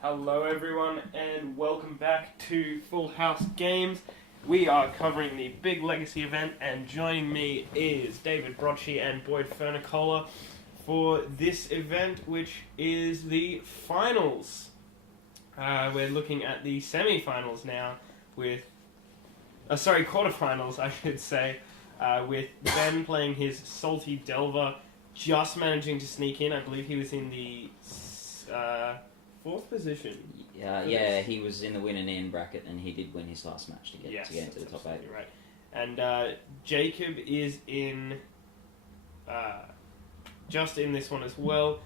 Hello everyone and welcome back to Full House Games. We are covering the big legacy event and joining me is David Brocci and Boyd Fernicola for this event, which is the finals. We're looking at the semi-finals now with... quarterfinals I should say, with Ben playing his Salty Delver, just managing to sneak in. I believe he was in the... fourth position. Yeah, he was in the win and in bracket, and he did win his last match to get into the top 8. Right. And Jacob is in, just in this one as well.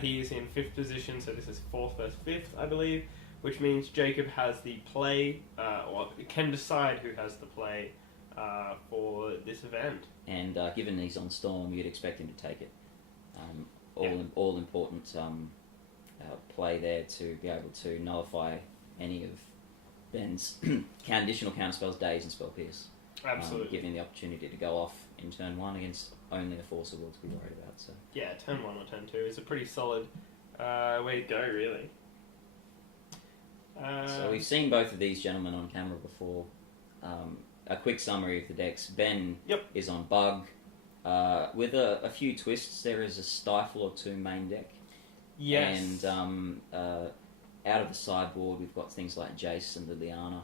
He is in 5th position, so this is 4th versus 5th, I believe, which means Jacob has the play, or can decide who has the play for this event. And given he's on Storm, you'd expect him to take it. All important. Play there to be able to nullify any of Ben's additional counterspells, days, and spell pierce. Absolutely. Giving the opportunity to go off in turn 1 against only a Force of Will to be worried about. So yeah, turn 1 or turn 2 is a pretty solid way to go, really. So we've seen both of these gentlemen on camera before. A quick summary of the decks. Ben is on Bug. With a few twists, there is a Stifle or 2 main deck. Yes. And out of the sideboard, we've got things like Jace and Liliana.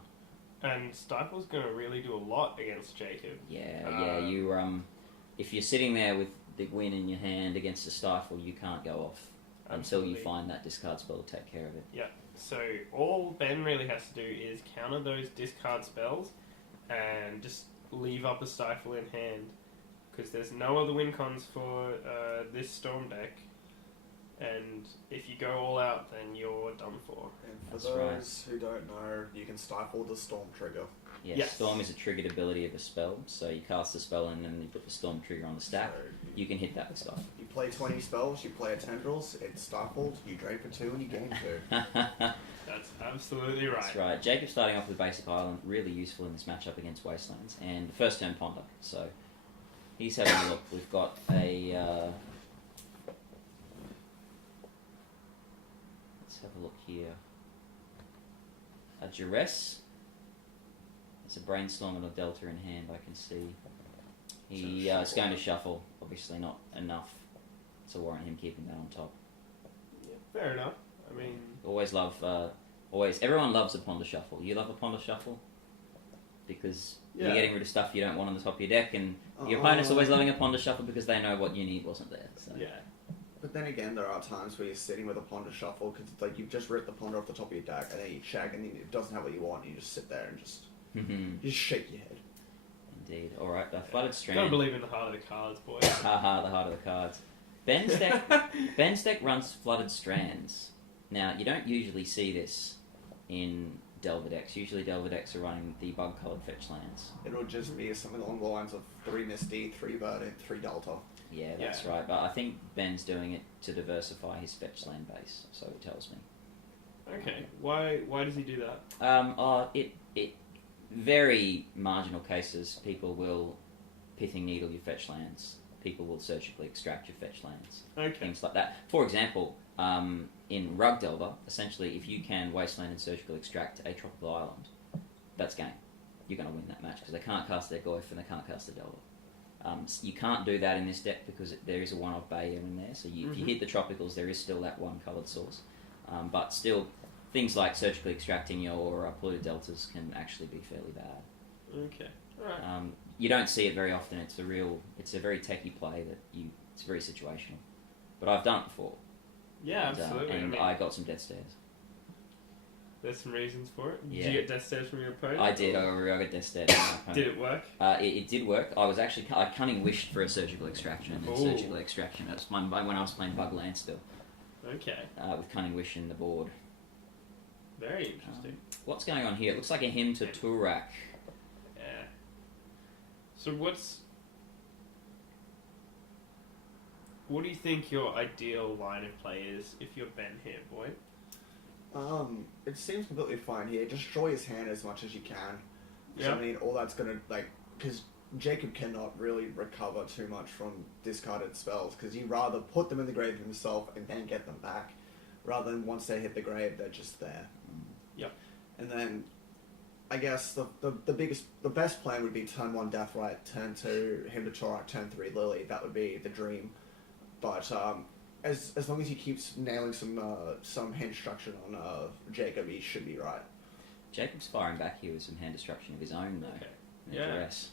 And Stifle's going to really do a lot against Jacob. You if you're sitting there with the win in your hand against a Stifle, you can't go off until you find that discard spell to take care of it. Yeah. So all Ben really has to do is counter those discard spells and just leave up a Stifle in hand, because there's no other win cons for this Storm deck. And if you go all out, then you're done for. And for those who don't know, you can stifle the Storm trigger. Yes. Storm is a triggered ability of a spell, so you cast the spell and then you put the Storm trigger on the stack. So you can hit that with stuff. You play 20 spells, you play a Tendrils, it's stifled, you drain for 2 and you gain 2. That's absolutely right. That's right. Jacob starting off with Basic Island, really useful in this matchup against Wastelands. And first turn Ponder, so he's having a look. We've got a... have a look here. A Duress. It's a Brainstorm and a Delta in hand, I can see. He is going to shuffle. Obviously not enough to warrant him keeping that on top. Yeah, fair enough. I mean... Everyone loves a Ponder Shuffle. You love a Ponder Shuffle? Because you're getting rid of stuff you don't want on the top of your deck, and your opponent's always loving a Ponder Shuffle because they know what you need wasn't there. So. Yeah. But then again, there are times where you're sitting with a Ponder Shuffle because it's like you've just ripped the Ponder off the top of your deck, and then you check and it doesn't have what you want, and you just sit there and just you just shake your head. Indeed. Alright, the Flooded Strand. Don't believe in the heart of the cards, boys. Haha, the heart of the cards. Ben's deck runs Flooded Strands. Now, you don't usually see this in Delver decks. Usually Delver decks are running the bug-coloured fetch lands. It'll just be something along the lines of 3 Misty, 3 Verdant, 3 Delta. Yeah, that's right. But I think Ben's doing it to diversify his fetch land base, so it tells me. Okay. Why does he do that? It very marginal cases, people will Pithing Needle your fetch lands. People will surgically extract your fetch lands. Okay. Things like that. For example, in Rug Delver, essentially, if you can wasteland and surgically extract a tropical island, that's game. You're going to win that match because they can't cast their Goyf and they can't cast their Delver. You can't do that in this deck because there is a one-off Bayou in there, so if you hit the tropicals, there is still that one coloured source. But still, things like surgically extracting your polluted deltas can actually be fairly bad. Okay, alright. You don't see it very often. It's a very techie play it's very situational. But I've done it before. Yeah, absolutely. And I got some death stares. There's some reasons for it. Did Yeah. you get death stares from your opponent? I did. I got death stares from my opponent. Did it work? It did work. I was actually I cunning wished for a surgical extraction, and surgical extraction. That's when I was playing Bug Land still. Okay. With cunning wish in the board. Very interesting. What's going on here? It looks like a hymn to Turak. Yeah. So what do you think your ideal line of play is if you're Ben here, boy? It seems completely fine here. Just draw his hand as much as you can. Yeah. I mean, all that's gonna because Jacob cannot really recover too much from discarded spells because he'd rather put them in the grave himself and then get them back, rather than once they hit the grave, they're just there. Yep. And then, I guess the best plan would be turn 1 Deathrite, turn 2 Hymn to Torak, turn 3 Lily. That would be the dream. But as long as he keeps nailing some hand destruction on Jacob, he should be right. Jacob's firing back here with some hand destruction of his own, though. Okay. And Yeah. Duress.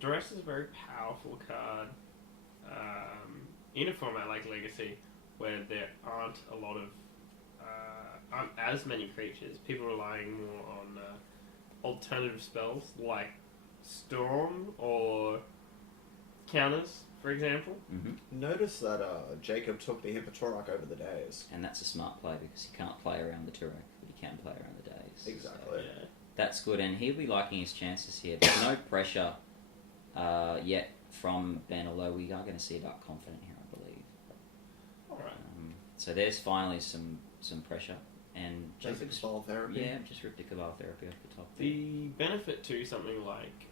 Duress is a very powerful card in a format like Legacy, where there aren't a lot of aren't as many creatures. People relying more on alternative spells like Storm or counters, for example. Mm-hmm. Notice that Jacob took the Hymn to Torak over the days. And that's a smart play because he can't play around the Turek, but he can play around the days. Exactly. Yeah. That's good, and he'll be liking his chances here. There's no pressure yet from Ben, although we are going to see a Dark Confident here, I believe. Alright. So there's finally some pressure, and Jacob's Ball Therapy. Yeah, just ripped a Cabal Therapy off the top. The benefit to something like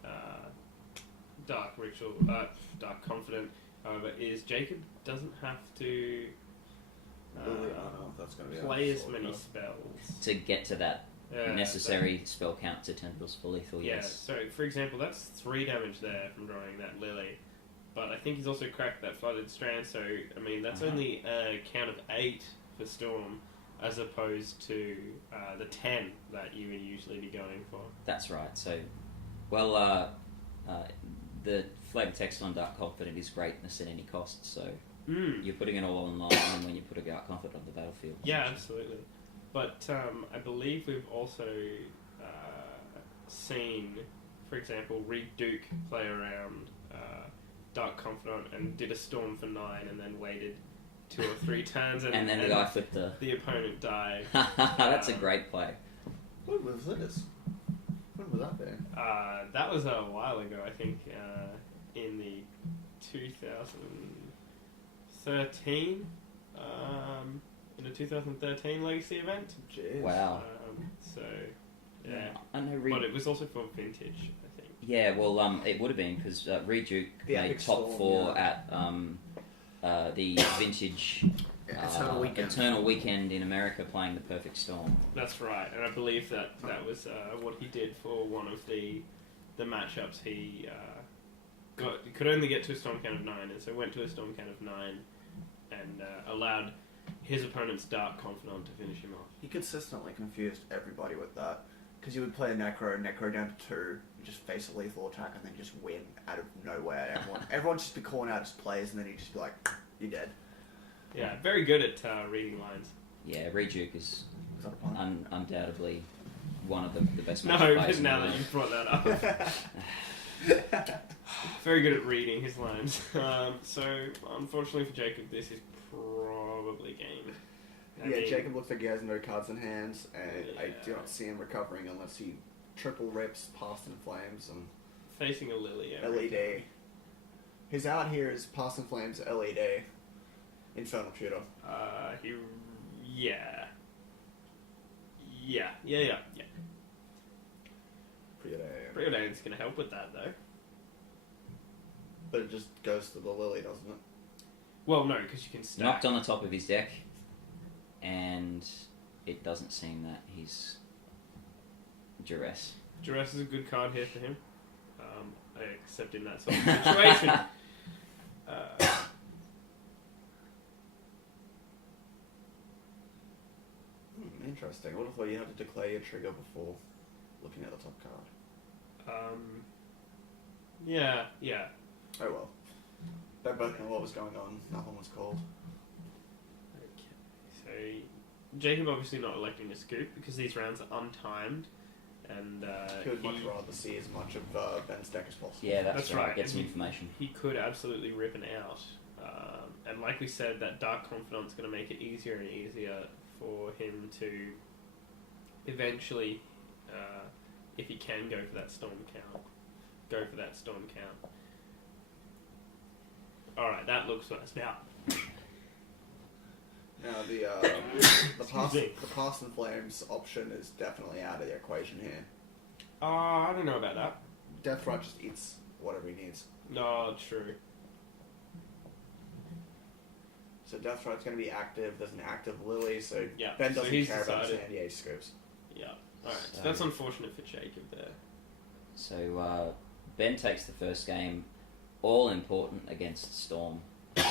Dark Ritual, Dark Confident, however, is Jacob doesn't have to that's going to be play a as sword many card. spells. To get to that necessary spell count to tendrils for lethal, Yeah, yes. so for example, that's 3 damage there from drawing that Lily. But I think he's also cracked that Flooded Strand, so, I mean, that's only a count of 8 for Storm, as opposed to the 10 that you would usually be going for. That's right. So, well, the flag text on Dark Confident is greatness at any cost, so you're putting it all online and when you put a Dark Confident on the battlefield. Yeah, absolutely. But I believe we've also seen, for example, Reed Duke play around Dark Confidant and did a Storm for 9 and then waited 2 or 3 turns and then the guy flipped the opponent died. That's a great play. When was this? When was that then? That was a while ago, I think, in the 2013, in the 2013 Legacy event. Jeez. Wow. So, yeah. I know But it was also for Vintage, I think. Yeah, well, it would have been because Reed Duke The made Epic top Storm, 4 yeah. at the Vintage Eternal Weekend in America playing the Perfect Storm. That's right, and I believe that was what he did for one of the matchups. He could only get to a Storm count of 9, and so went to a Storm count of 9 and allowed his opponent's Dark Confidant to finish him off. He consistently confused everybody with that. Because you would play a Necro down to 2, you just face a lethal attack and then just win out of nowhere. Everyone just be calling out his plays and then he'd just be like, you're dead. Yeah, very good at reading lines. Yeah, Reed Duke is that a pun? undoubtedly one of the best No, matchup but players in the now world. that you've brought that up. Very good at reading his lines. So, unfortunately for Jacob, this is probably game. I mean, Jacob looks like he has no cards in hand, and I do Yeah. not see him recovering unless he triple rips Past in Flames and facing a Lily. LED. His out here is Past in Flames, LED, Infernal Tutor. Yeah. Preordain's going to help with that, though. But it just goes to the Lily, doesn't it? Well, no, because you can stack. Knocked on the top of his deck, and it doesn't seem that he's duress. Duress is a good card here for him, except in that sort of situation. Interesting. I would have thought you had to declare your trigger before looking at the top card. Yeah. Oh well. They both know what was going on. Nothing was called. Okay, so Jacob obviously not electing a scoop because these rounds are untimed, and He would much rather see as much of Ben's deck as possible. Yeah, that's right. right. Get some And information. He could absolutely rip an out, and like we said, that Dark Confidant's going to make it easier and easier for him to eventually, if he can go for that Storm count, Alright, that looks nice. Now, the Past in Flames option is definitely out of the equation here. I don't know about that. Deathrite just eats whatever he needs. No, true. So Deathrite's going to be active. There's an active Lily, so Yeah, Ben so doesn't he's care about decided. 78 scoops. Yeah. Alright, so So- that's unfortunate for Jacob there. So Ben takes the first game, all important against Storm. Usually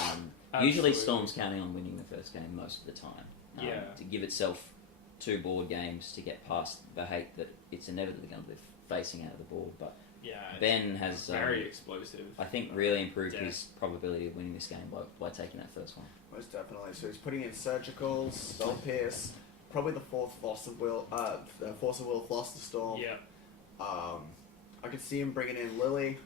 Absolutely. Storm's counting on winning the first game most of the time. Yeah. To give itself 2 board games to get past the hate that it's inevitably going to be facing out of the board. But Yeah, it's Ben has, very explosive. I think, really improved Yeah. his probability of winning this game by taking that first one. Most definitely. So he's putting in Surgicals, Spell Pierce, probably the 4th Force of Will, Philosopher Storm. Yeah. I could see him bringing in Lily.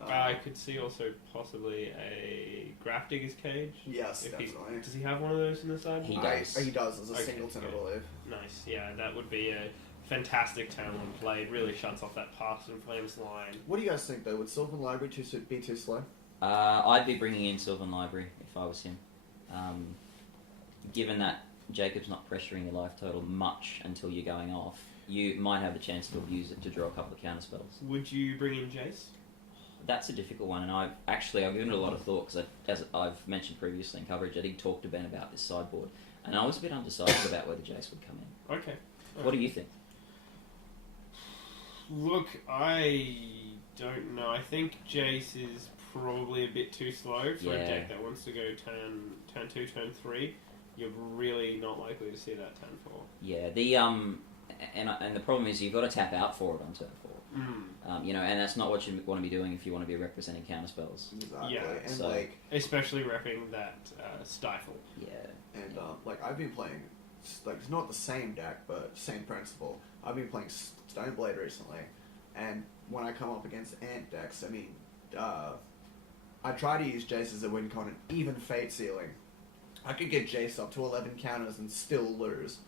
I could see also possibly a Grafdigger's Cage. Yes, If definitely. Does he have one of those in the side? He does. He does, as a Okay, singleton, I good. believe. Nice, yeah, that would be a fantastic turn when played. Really shuts off that Past and Flames line. What do you guys think, though? Would Sylvan Library be too slow? I'd be bringing in Sylvan Library if I was him. Given that Jacob's not pressuring your life total much until you're going off, you might have the chance to abuse it to draw a couple of counter spells. Would you bring in Jace? That's a difficult one, and I've given it a lot of thought because, as I've mentioned previously in coverage, I did talk to Ben about this sideboard, and I was a bit undecided about whether Jace would come in. Okay. What do you think? Look, I don't know. I think Jace is probably a bit too slow for a Yeah. deck that wants to go turn 2, turn 3. You're really not likely to see that turn 4. Yeah, and the problem is you've got to tap out for it on turn 4. And that's not what you want to be doing if you want to be representing counter spells. Exactly. Yeah, And, so- Especially repping that Stifle. Yeah. and I've been playing, it's not the same deck, but same principle. I've been playing Stoneblade recently, and when I come up against Ant decks, I mean, I try to use Jace as a win con and even Fate Sealing. I could get Jace up to 11 counters and still lose.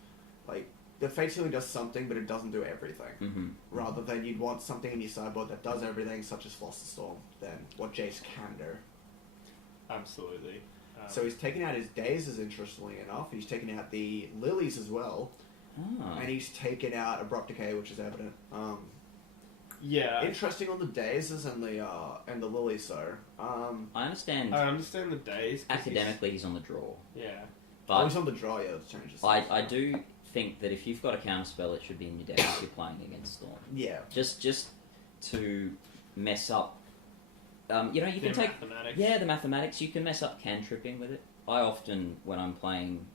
The Fate Sealing does something, but it doesn't do everything. Mm-hmm. Rather than you'd want something in your sideboard that does everything, such as Philosopher Storm, than what Jace can do. Absolutely. So he's taking out his Dazes, interestingly enough. He's taking out the Lilies as well. Ah. And he's taken out Abrupt Decay, which is evident. Yeah. Interesting on the Dazes and the Lilies, though. I understand. I understand the days. 'cause Academically, he's on the draw, Yeah. Oh, but he's on the draw, yeah, that changes. I do think that if you've got a counter spell, it should be in your deck if you're playing against Storm. Yeah. Just to mess up. You can The take mathematics. the mathematics. You can mess up cantripping with it. I often, when I'm playing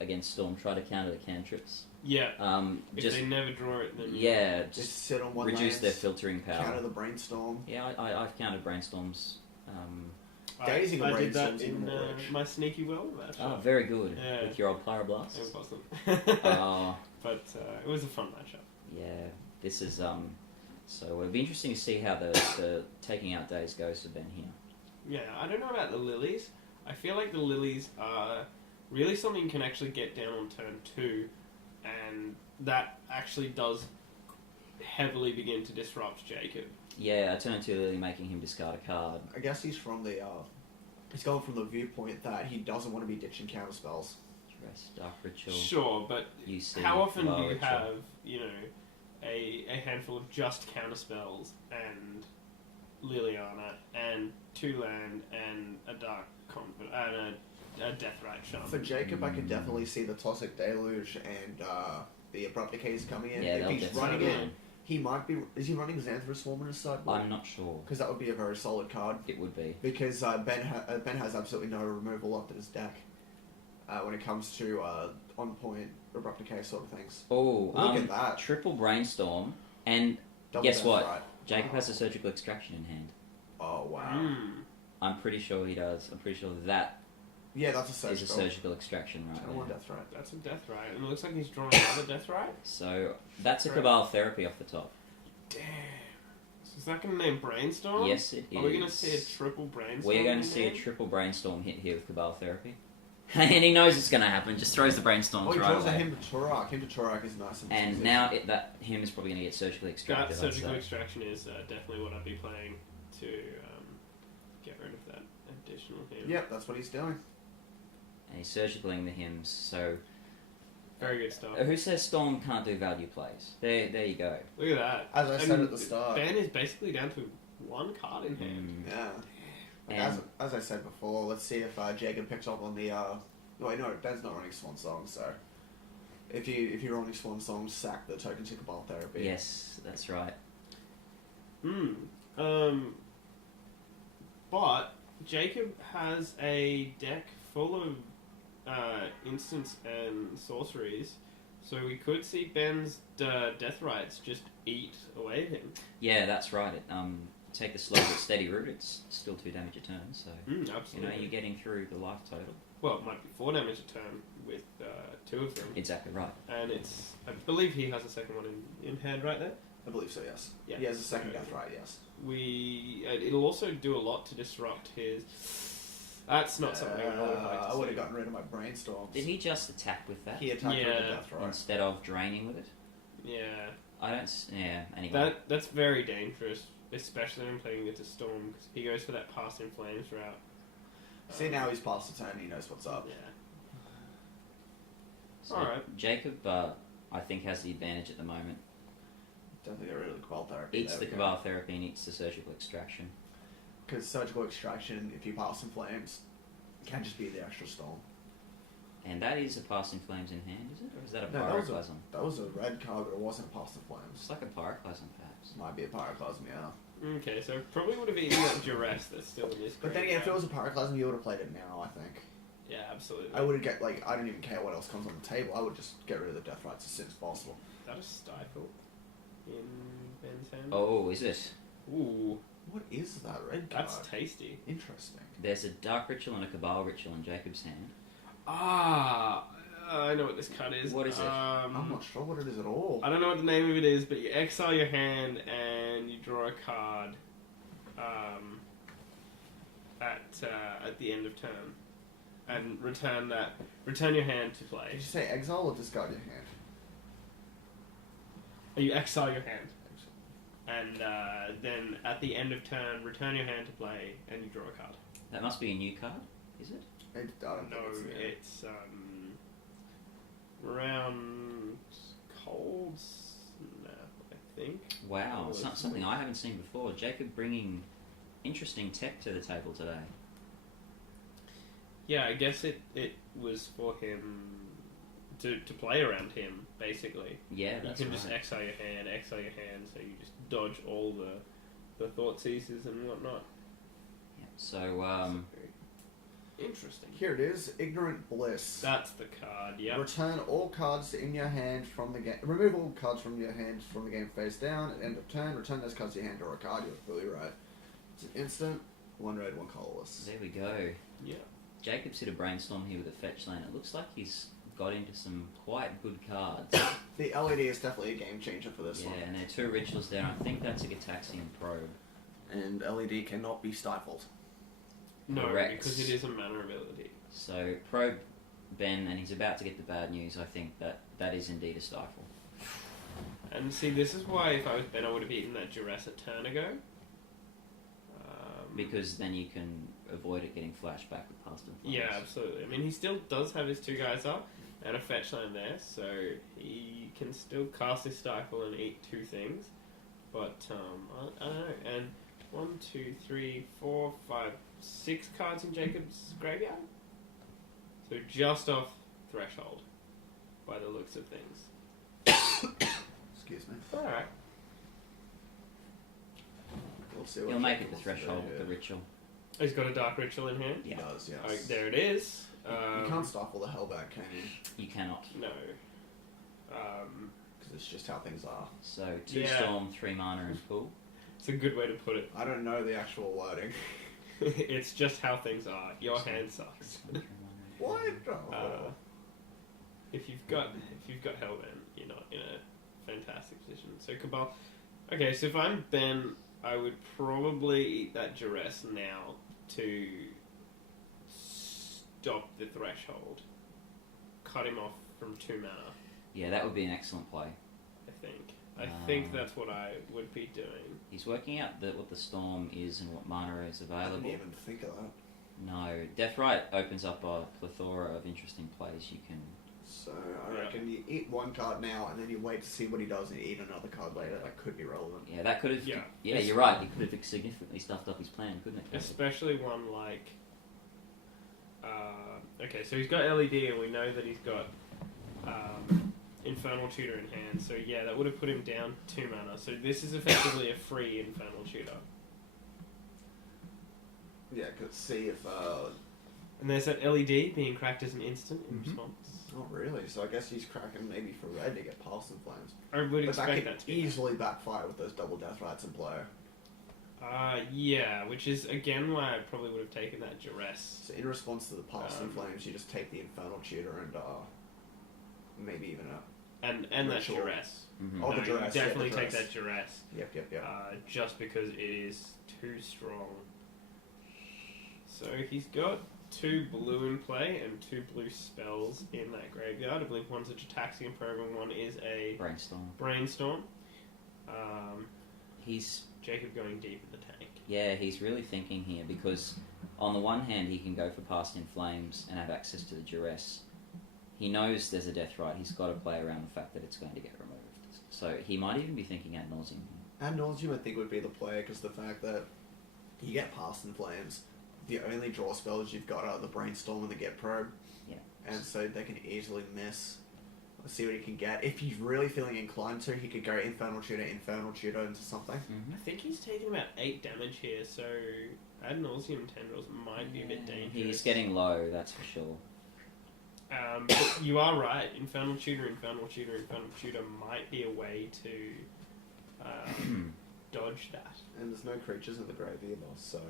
against Storm, try to counter the cantrips. Yeah. If Just they never draw it, then Just just sit on one reduce lane, their filtering power. counter the Brainstorm. Yeah, I've countered brainstorms. Dazing I a did that brainstorm's even in more rich. my Sneaky World match. Oh, very good Yeah. with your old Pyroblast. It wasn't. Oh, But it was a fun matchup. yeah. This is So it'll be interesting to see how the taking out days goes for Ben here. Yeah, I don't know about the Lilies. I feel like the Lilies are really something you can actually get down on turn 2, and that actually does heavily begin to disrupt Jacob. Yeah, I turn to Lily, making him discard a card. I guess he's from the, he's going from the viewpoint that he doesn't want to be ditching counter spells. Dress, Dark Ritual. Sure, but You see. how often do Lower you Ritual. have, a handful of just counter spells and Liliana and 2 land and a Dark Convent and a Deathrite Shaman? For Jacob, I could definitely see the Toxic Deluge and the Abrupt Decays coming in. Yeah, if they'll he's definitely running be it, in. he might be. Is he running Xanthorous Swarm in his sideboard? I'm not sure. Because that would be a very solid card. It would be. Because Ben has absolutely no removal left in his deck when it comes to on point Abrupt Decay sort of things. Oh, Look at that. Triple Brainstorm, and Double guess Death what? Right. Jacob Wow. has a Surgical Extraction in hand. Oh wow. Mm. I'm pretty sure he does. I'm pretty sure that Yeah, that's a is surgical. a Surgical Extraction right Turn 1 there. Death Right. That's a Deathrite, and it looks like he's drawing another Deathrite. So that's a Right. Cabal Therapy off the top. Damn. So is that going to name Brainstorm? Yes, it is. Are we going to see a triple Brainstorm? We're going to see a triple Brainstorm hit here with Cabal Therapy. And he knows it's going to happen, just throws the Brainstorms Oh, he right draws a away. Hymn to Turak. Hymn to Turak is nice. And now that him is probably going to get Surgically That Extracted. I'd surgical say. extraction is definitely what I'd be playing to get rid of that additional him. Yep, that's what he's doing. And he's surgicaling the hymns, so... Very good stuff. Who says Storm can't do value plays? There you go. Look at that. As I said And at the start. Ben is basically down to 1 card in hand. Mm. Yeah. Like, And as I said before, let's see if Jacob picks up on the. Wait, no, Ben's not running Swan Song, so if you're running Swan Song, sack the token to Cabal Therapy. yes, that's right. But Jacob has a deck full of instants and sorceries, so we could see Ben's Death Rites just eat away at him. Yeah, that's right. Take the slow but steady route. It's still 2 damage a turn, so Absolutely. you're getting through the life total. Well, it might be 4 damage a turn with 2 of them. Exactly right. And I believe he has a second one in hand right there. I believe so. Yes. Yeah. He has a second death right. Yes. It'll also do a lot to disrupt his. That's not something I would have liked to I would have see. gotten rid of my brainstorms. Did he just attack with that He attacked with Yeah. the death right. instead of draining with it? Yeah, I don't. Yeah. Anyway. that's very dangerous, especially when playing into Storm, because he goes for that Past in Flames route. See, now he's past the turn. He knows what's up. Yeah. So Alright. Jacob, I think, has the advantage at the moment. Definitely get rid of the Cabal Therapy. Eats the Cabal Therapy and eats the Surgical Extraction. Because surgical extraction, if you pass some flames, can just be the extra storm. And that is a Passing Flames in hand, is it? Or is that a No, Pyroclasm? That was a red card, but it wasn't a past the flames. It's like a Pyroclasm, perhaps. Might be a pyroclasm, yeah. Okay, so probably would have eaten that Duress that's still in this. But then again, if it graveyard. was a pyroclasm, you would have played it now. I think. Yeah, absolutely. I would get I don't even care what else comes on the table. I would just get rid of the death rights as soon as possible. Is that a Stifle in Ben's hand? Oh, is it? Ooh, What is that red card? that's tasty. Interesting. There's a Dark Ritual and a Cabal Ritual in Jacob's hand. Ah, I know what this card is. What is it? I'm not sure what it is at all. I don't know what the name of it is, but you exile your hand and you draw a card at the end of turn, and return your hand to Did play. you say exile or discard your hand? You exile your hand, and then at the end of turn, return your hand to play, and you draw a card. That must be a new card, is it? I don't No, think it's round cold snap, I think. Wow, Oh, it's it's- something I haven't seen before. Jacob bringing interesting tech to the table today. Yeah, I guess it was for him to play around him, basically. Yeah, that's You can right. just exile your hand, so you just dodge all the thought seizes and whatnot. Yeah. So, Very interesting. Here it is, Ignorant Bliss. That's the card, yeah. Return all cards in your hand from the game. Remove all cards from your hand from the game face down. At end of turn, return those cards to your hand or a card. You're completely right. It's an instant. 1 red, 1 colorless. there we go. Yeah. Jacob's hit a brainstorm here with a fetch land. It looks like he's got into some quite good cards. The LED is definitely a game changer for this Yeah, one. and there are 2 rituals there. I think that's a Gitaxian Probe. And LED cannot be stifled. No, Correct. because it is a mana ability. So, Probe Ben, and he's about to get the bad news. I think that is indeed a stifle. And see, this is why if I was Ben, I would have eaten that Duress a turn ago. Because then you can avoid it getting flashed back with Past and Flames. Yeah, absolutely. I mean, he still does have his 2 guys up and a fetch land there, so he can still cast his Stifle and eat 2 things. But, I don't know. And 1, 2, 3, 4, 5, 6 cards in Jacob's graveyard? So just off threshold, by the looks of things. Excuse me. Alright. We'll see what He'll make it Jacob the wants to threshold do, with yeah. the ritual. He's got a Dark Ritual in hand. He Yeah. does, yes. Oh, there it is. You can't stifle the Hellback, can you? You cannot. No. Because it's just how things are. So 2 Yeah. Storm, 3 mana and pool. It's a good way to put it. I don't know the actual wording. It's just how things are. Your hand sucks. What? Oh. If you've got Hellbent, you're not in a fantastic position. So Cabal. Okay, so if I'm Ben, I would probably eat that Duress now to stop the threshold. Cut him off from 2 mana, Yeah, that would be an excellent play. I think. I think that's what I would be doing. He's working out what the Storm is and what mana is I available. didn't even think of that. No, Death Right opens up a plethora of interesting plays you can. So I reckon reckon you eat one card now and then you wait to see what he does and you eat another card later. That could be relevant. Yeah, that could have. Yeah. Yeah, you're right. He could have significantly stuffed up his plan, couldn't it? Especially one like. Okay, so he's got LED, and we know that he's got Infernal Tutor in hand. So yeah, that would have put him down 2 mana. So this is effectively a free Infernal Tutor. Yeah, could see if. And there's that LED being cracked as an instant in response. Not really. So I guess he's cracking maybe for red to get past in flames. I would But expect that that could to be easily backfire with those double death rights in play. Yeah, which is again why I probably would have taken that duress. So in response to the past in flames, you just take the Infernal Tutor and maybe even a And that Ritual. duress. Mm-hmm. Oh, the No, you duress, yeah, definitely the take duress. that duress. Yep. Just because it is too strong. So he's got 2 blue in play and 2 blue spells in that graveyard. I believe one's a Jataxian Probe and one is a Brainstorm. He's Jacob going deep in the tank. Yeah, he's really thinking here because on the one hand he can go for Past in Flames and have access to the duress. He knows there's a death right. He's got to play around the fact that it's going to get removed. So he might even be thinking ad nauseum. Ad nauseum, I think, would be the play because the fact that you get past in flames, the only draw spells you've got are the Brainstorm and the Get Probe. Yeah. And so they can easily miss. Let's see what he can get. If he's really feeling inclined to, he could go Infernal Tutor into something. I think he's taking about 8 damage here, so ad nauseum tendrils might be a bit dangerous. He's getting low, that's for sure. But you are right. Infernal Tutor might be a way to dodge that. And there's no creatures in the grave either, so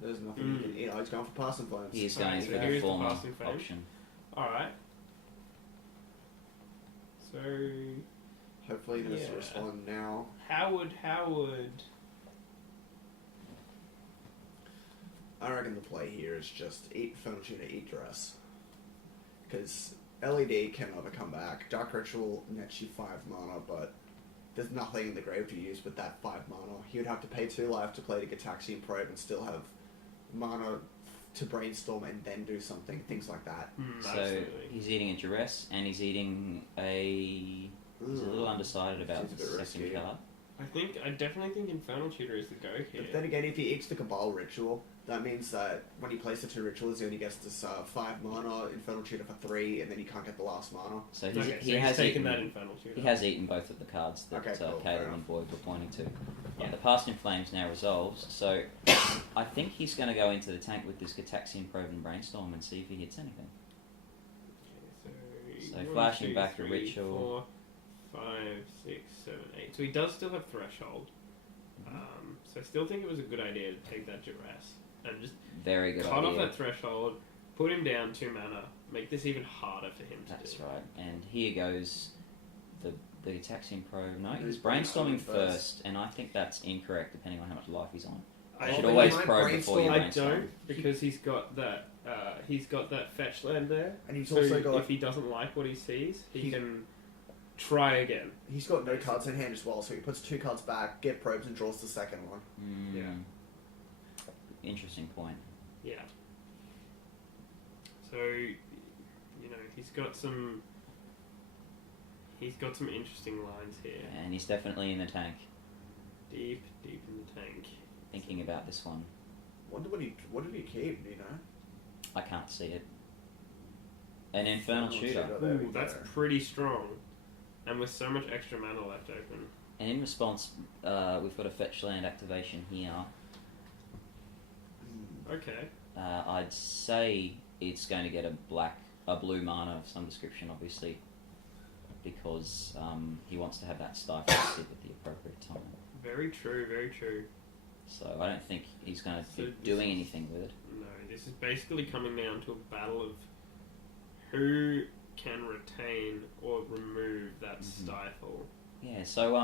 there's nothing he can eat. Oh, he's going for Past in Flames. He's going for Here's the the former Past in Flames. option. Alright. So Hopefully he knows to respond now. Howard. I reckon the play here is just eat Infernal Tutor, eat Duress. Because LED can never come back. Dark Ritual nets you 5 mana, but there's nothing in the grave to use with that 5 mana. He would have to pay 2 life to play the Gataxian Probe and still have mana to Brainstorm and then do something, things like that. So Absolutely. he's eating a duress and he's eating a... He's a little undecided about Seems a the bit second risky. card. I definitely think Infernal Tutor is the go here. But then again, if he eats the Cabal Ritual, that means that when he plays the 2 rituals, he only gets this 5 mana Infernal Tutor for 3, and then he can't get the last mana. So He's has taken eaten that Infernal Tutor. He has eaten both of the cards that Okay, cool, fair Caleb enough. and Boyd were pointing to. Yeah. The Past in Flames now resolves, so I think he's going to go into the tank with this Gataxian Probe and Brainstorm and see if he hits anything. So one, flashing two, back the three, ritual. 4, 5, 6, 7, 8. So he does still have Threshold. So I still think it was a good idea to take that duress and just Very good cut idea. off that Threshold, put him down 2 mana, make this even harder for him to That's do. right. And here goes the Gataxian Probe. No, He's he's brainstorming brainstorming first, and I think that's incorrect depending on how much life he's on. I You should but always he might probe before you I brainstorm. don't, because he's got that fetch land there. And he's So also got if he doesn't like what he sees, he can try again. he's got no cards in hand as well, so he puts 2 cards back, get probes, and draws the second one. Yeah. Interesting point. Yeah. So, he's got some interesting lines here. And he's definitely in the tank, Deep in the tank. thinking about this one. Wonder what did he keep, do you know? I can't see it. An Infernal Tutor. There we Ooh, that's go. pretty strong. And with so much extra mana left open. And in response, we've got a fetch land activation here. Okay. I'd say it's going to get a blue mana of some description, obviously, because he wants to have that stifle sit at the appropriate time. Very true, very true. So I don't think he's going to So be doing anything with it. No, this is basically coming down to a battle of who can retain or remove that stifle. Yeah, so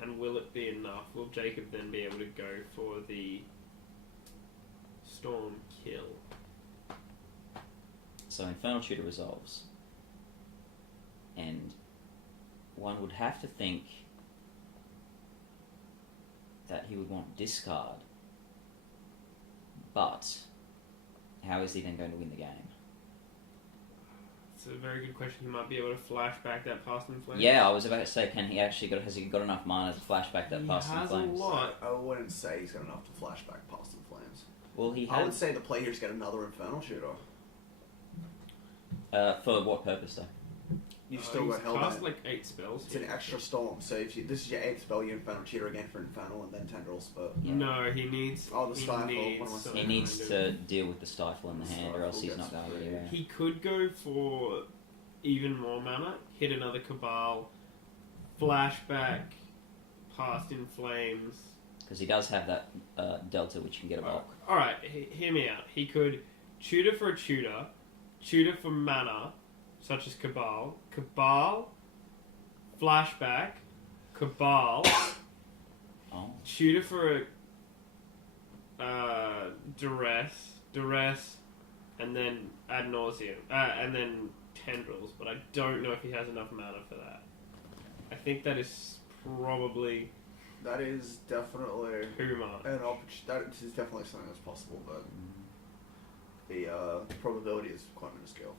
And will it be enough? Will Jacob then be able to go for the Storm kill? So Infernal Tutor resolves. And one would have to think that he would want discard. But how is he then going to win the game? It's a very good question. He might be able to flash back that past in flames. Yeah, I was about to say, has he got enough mana to flash back that He past in has flames? a lot. I wouldn't say he's got enough to flash back past in flames. Well, he I would had. say the players get another Infernal Shooter. For what purpose though? You've still he's got Hellbent. cast like 8 spells. It's an extra storm, so if this is your 8th spell, you Infernal Shooter again for Infernal and then Tendrils, but... Yeah. No, he needs. Oh, the Stifle, Needs what am I some saying? He needs kind to of- deal with the stifle in the hand, or else he's Stifle not going gets anywhere. He could go for even more mana, hit another Cabal, flashback, past in flames. Because he does have that delta which can get a bulk. Alright, hear me out. He could tutor for a tutor for mana, such as Cabal, flashback, Cabal, Oh. tutor for a duress, and then ad nauseum, and then tendrils. But I don't know if he has enough mana for that. I think that is probably That is definitely too much. an opportunity. That is definitely something that's possible, but the probability is quite minuscule.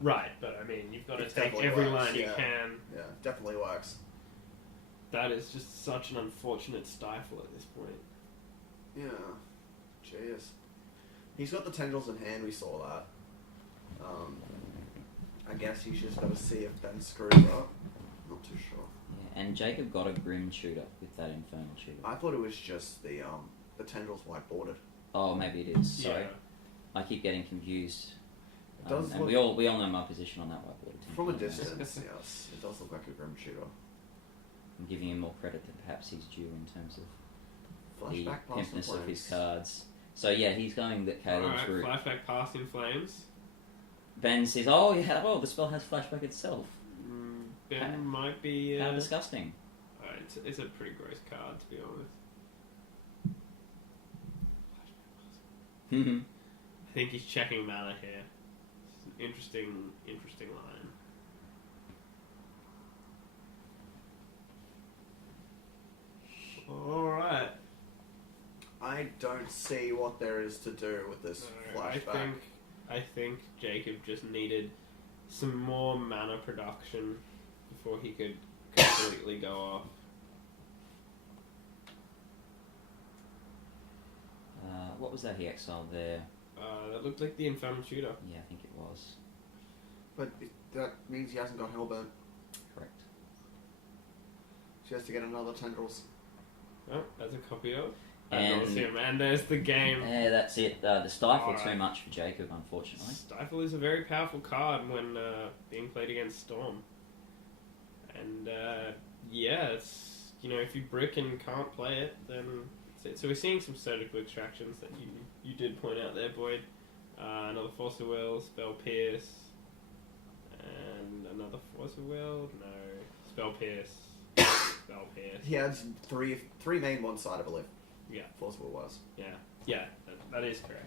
Right, but I mean, you've got to It take definitely every works, line you yeah. can. Yeah, definitely works. That is just such an unfortunate stifle at this point. Yeah, cheers. He's got the tendrils in hand. We saw that. I guess he's just got to see if Ben screws up. Not too sure. Yeah, and Jacob got a Grim Tutor with that Infernal Tutor. I thought it was just the tendrils whiteboarded. Oh, maybe it is. Sorry. Yeah. I keep getting confused. It does and look- we all know my position on that whiteboard. From a distance, yes, it does look like a grim shooter. I'm giving him more credit than perhaps he's due in terms of the Flashback past the pimpness of his flames. cards. So yeah, he's going that Caleb's Alright, route. flashback past in flames. Ben says, "Oh yeah, the spell has flashback itself. Ben How- might be. How disgusting." It's a pretty gross card, to be honest. I think he's checking mana here. It's an interesting line. Alright. I don't see what there is to do with this flashback. I think Jacob just needed some more mana production before he could completely go off. What was that he exiled there? That looked like the Infernal Tutor. Yeah, I think it was. But that means he hasn't got Hellburn. Correct. She has to get another tendrils. Oh, that's a copy of. And- And there's the game. Yeah, that's it. The stifle Alright. too much for Jacob, unfortunately. Stifle is a very powerful card when being played against Storm. And yeah, it's, if you brick and can't play it, then that's it. So we're seeing some surgical extractions that you did point out there, Boyd. Another Force of Will, Spell Pierce, and another Force of Will. No, Spell Pierce, Spell Pierce. He has three main one side, I believe. Yeah. Forcible was. Yeah, that is correct.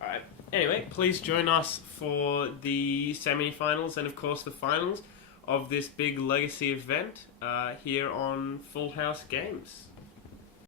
Alright, anyway, please join us for the semi-finals and of course the finals of this big legacy event here on Full House Games.